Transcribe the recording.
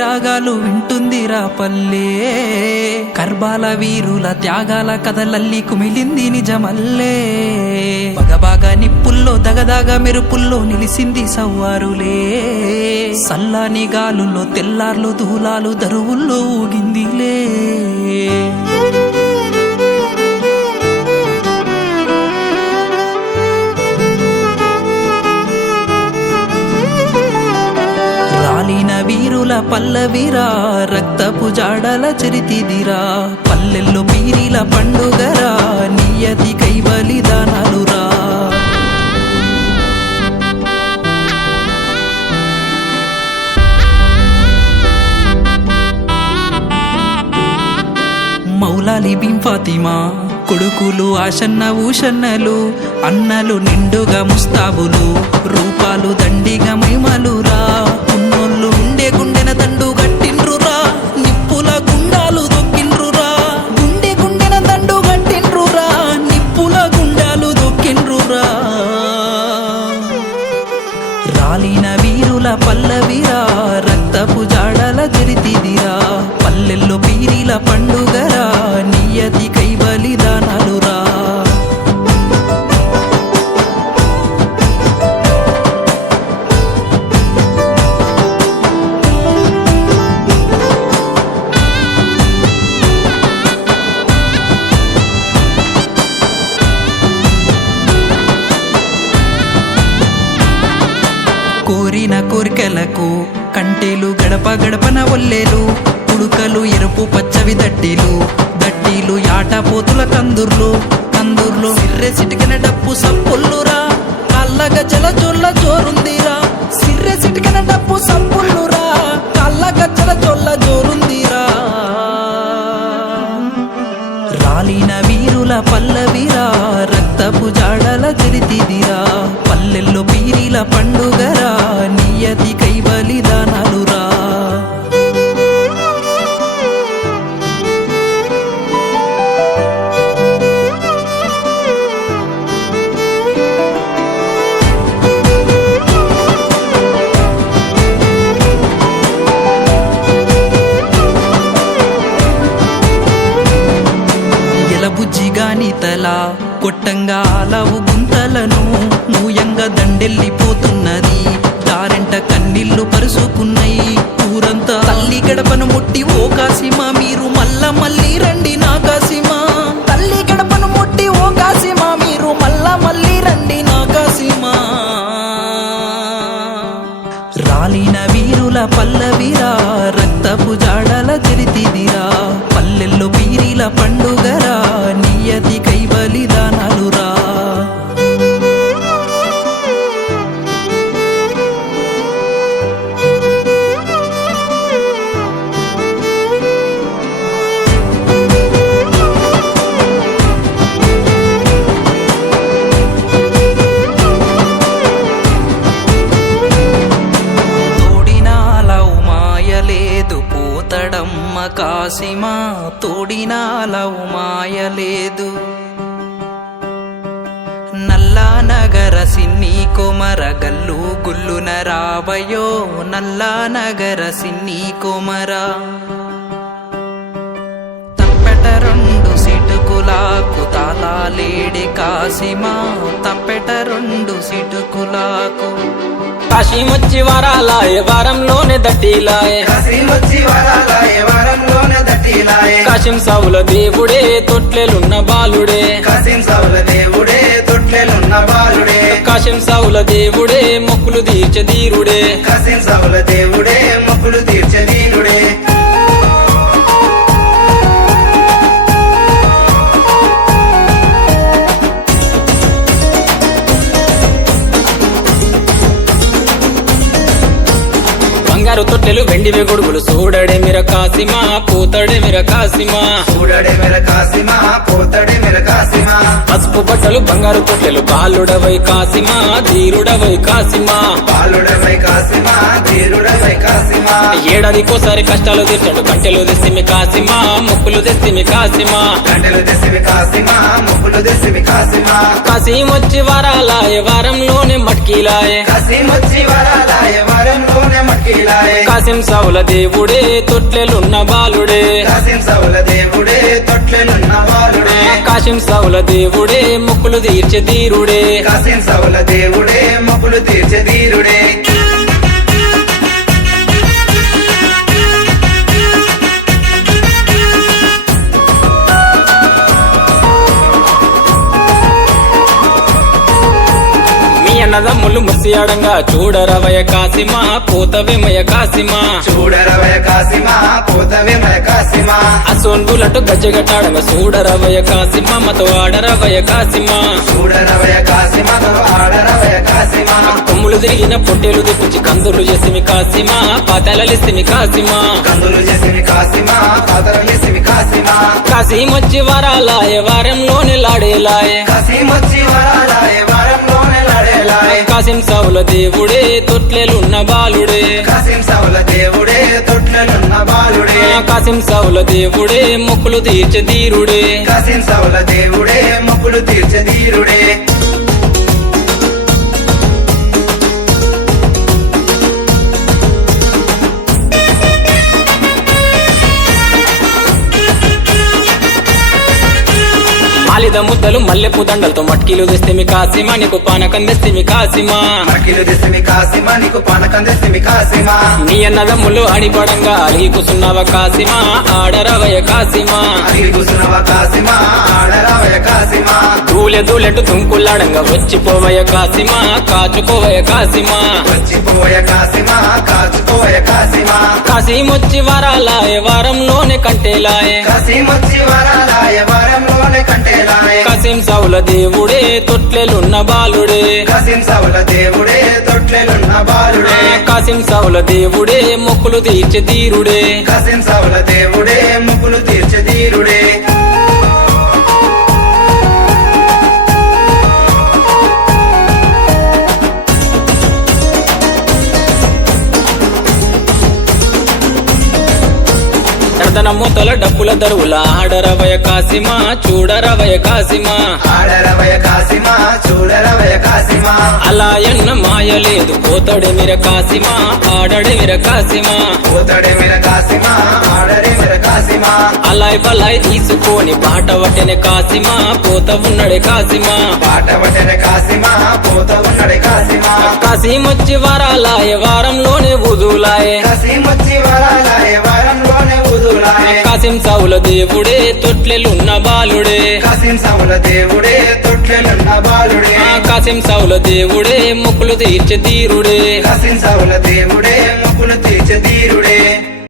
రాగాలు వింటుందిరా పల్లె కర్బాల వీరుల త్యాగాల కథలల్లి కుమిలింది నిజమల్లే బగబాగా నిప్పుల్లో దగదాగా మెరుపుల్లో నిలిసింది సవ్వారులే సల్లాని గాలుల్లో తెల్లార్లు దూలాలు దరువుల్లో ఊగిందిలే రాలిన వీరుల పల్లవిరా రక్తపు జాడల చరితిదిరా పల్లెల్లో పీరిల పండుగరా నియతి కైబలిదానాలురా మౌలాలి బిన్ ఫాతిమా కొడుకులు ఆషన్న ఊషన్నలు అన్నలు నిండుగా ముస్తాబులు రూపాలు దండిగా మైమలురా ఉన్నోళ్ళు ఉండే గుండెన దండు గట్టిండ్రురా నిప్పుల గుండాలు దొక్కిండ్రురా గుండె గుండెన దండు గట్టిండ్రురా నిప్పుల గుండాలు దొక్కిండ్రురా రాలిన వీరుల పల్లవిరా రక్తపు జాడల చరితిదిరా పల్లెల్లో పీరిల పండుగరా నియతి కైబలిదానాలురా కోరిన కోరికలకు కంటేలు గడప గడపన ఒల్లేలు ఉడుకలు ఎరుపు పచ్చవి దట్టీలు దట్టీలు యాటపోతుల కందుర్లు కందుర్లు సిర్రె సిటికన డప్పు సప్పుల్లురా కళ్ళ గజ్జల జొల్ల జోరుందిరా సిర్రె సిటికన డప్పు సప్పుల్లురా కళ్ళ గజ్జల జొల్ల జోరుందిరా రాలిన వీరుల పల్లవిరా రక్తపు జాడల చరితిదిరా పల్లెల్లో పీరిల పండుగరా నియతి కైబలిదానాలురా బుజ్జిగాని తల కొట్టంగా ఆలవు గుంతలను మూయంగా దండెల్లిపోతున్నది దారెంట కన్నీళ్లు పరుసుకున్నాయి ఊరంతా తల్లి గడపను ముట్టి ఓ కాసిమా మీరు మళ్ళీ రండి నా కాసిమా తల్లి గడపను ముట్టి ఓ కాసిమా మీరు మళ్ళీ రండి నా కాసిమా రాలిన వీరుల పల్లవిరా రక్తపు జాడల చరితిదిరా పల్లెల్లో పీరిల పండుగరా నియతి కైబలిదానాలురా పోతడమ్మ కాసిమా తోడినాలవు మాయలేదు నల్లా నగర సిన్ని కొమర గల్లు గుల్లున రావయో నల్లా నగర సిన్ని కొమర తప్పెట రెండు సిటుకులాకు తాళాలేడి కాసిమా తప్పెట రెండు సిటుకులాకు కాశీమొచ్చి వరాలాయే వారంలోనే దట్టిలాయే కాశీం సావుల దేవుడే తొట్లెలున్న బాలుడే కాశీం సావుల దేవుడే మొక్కులు తీర్చదీరుడే కాశీం సావుల దేవుడే మొక్కులు తీర్చదీరుడే బంగారు తొట్టెలు వెండివి గొడుగులు చూడడే మిర కాసిమా పోతడే మిర కాసిమా చూడడే మిర కాసిమా పోతడే మిర కాసిమా పసుపు బట్టలు బంగారు తొట్టెలు బాలుడవై కాసిమా ధీరుడవై కాసిమా బాలుడవై కాసిమా ధీరుడవై కాసిమా ఏడాదికోసారి కష్టాలు తీర్చడు కంటెలు తెస్తిమి కాసిమా మొక్కులు తెస్తిమి కాసిమా కంటెలు తెస్తిమి కాసిమా మొక్కులు మొక్కులు తెస్తిమి కాసిమా కాసిమొచ్చి వరాలాయే వారంలోనే మట్కీలాయే కాసిమొచ్చి వరాలాయే వారంలోనే మట్టిలాయే కాసిం సౌల దేవుడే తొట్లెలున్న బాలుడే కాసిం సౌల దేవుడే తొట్లెలున్న బాలుడే కాసిం సౌల దేవుడే మొక్కులు తీర్చే తీరుడే కాసిం సౌల దేవుడే మొక్కులు తీర్చే తీరుడే అన్నదమ్ములు ముసియాడంగా చూడరవయ కాసిమా పోతవేమయ కాసిమా చూడరవయ కాసిమా పోతవేమయ కాసిమా అసోన్గులటు గజ్జగట్టాడంగా చూడరవయ కాసిమా మతో ఆడరవయ కాసిమా చూడరవయ కాసిమా ఆడరవయ కాసిమా కొమ్ములు తిరిగిన పొట్టేలు దిప్పుచి కందులు చేసిమి కాసిమా పాతాలలిస్తిమి కాసిమా కందులు చేసిమి కాసిమా పాతరలేసిమి కాసిమా కాసిమొచ్చి వరాలాయే వారంలోనే లాడేలాయే కాసిమొచ్చి వరాలాయే వారంలోనే లాడేలాయే కాసిం సౌల దేవుడే తొట్లెలున్న బాలుడే కాసిం సౌల దేవుడే తొట్లెలున్న బాలుడే కాసిం సౌల దేవుడే మొక్కులు తీర్చే తీరుడే కాసిం సౌల దేవుడే మొక్కులు తీర్చే తీరుడే మాలిద ముద్దలు మల్లెపు దండలతో మట్కీలు తెస్తిమి కాసిమా నీకు పానకం తెస్తిమి కాసిమా మట్టిలు తెస్తిమి కాసిమా నీకు పానకం తెస్తిమి కాసిమా నీ అన్నదమ్ములు అడిపడంగా అలిగి కూసున్నావ కాసిమా ఆడరవయ కాసిమా అడిగి కూసునవ కాసిమా ఆడరవయ కాసిమా దూలె దూలెట్టు తుంకులాడంగా వచ్చిపోవయ కాసిమా కాచుకోవయ కాసిమా వచ్చిపోయ కాసిమా కాచుకోయ కాసిమా కాసిమొచ్చి వరాలాయే వారంలోనే కంటేలాయే కాసిమొచ్చి వరాలాయే వారంలోనే కంటేలాయే కాసిం సౌల దేవుడే తొట్లెలున్న బాలుడే కాసిం సౌల దేవుడే తొట్లెలున్న బాలుడే కాసిం సౌల దేవుడే మొక్కులు తీర్చే తీరుడే కాసిం సౌల దేవుడే మొక్కులు తీర్చే తీరుడే నర్దన మూతల డప్పుల దరువుల ఆడరవయ కాసిమా చూడరవయ కాసిమా ఆడరవయ కాసిమా చూడరవయ కాసిమా అలా ఎన్న మాయలేదు పోతడే మిర కాసిమా ఆడడే మిర కాసిమా పోతడే మిర కాసిమా ఆడరే మిర కాసిమా అలాయ్ బలాయ్ తీసుకొని బాట వట్టెనే కాసిమా పోత ఉన్నడే కాసిమా పాట పట్టెన కాసిమా పోత ఉన్నడే కాసిమా కాసిమొచ్చి వరాలాయే వారంలోనే వదులాయే కాసిమొచ్చి వరాలాయే వారంలోనే ఉదులాయే కాసిం సౌల దేవుడే తొట్లెలున్న బాలుడే కాసిం సౌల దేవుడే తొట్లెలున్న బాలుడే కాసిం సౌల దేవుడే మొక్కులు తీర్చే తీరుడే కాసిం సౌల దేవుడే మొక్కులు తీర్చే తీరుడే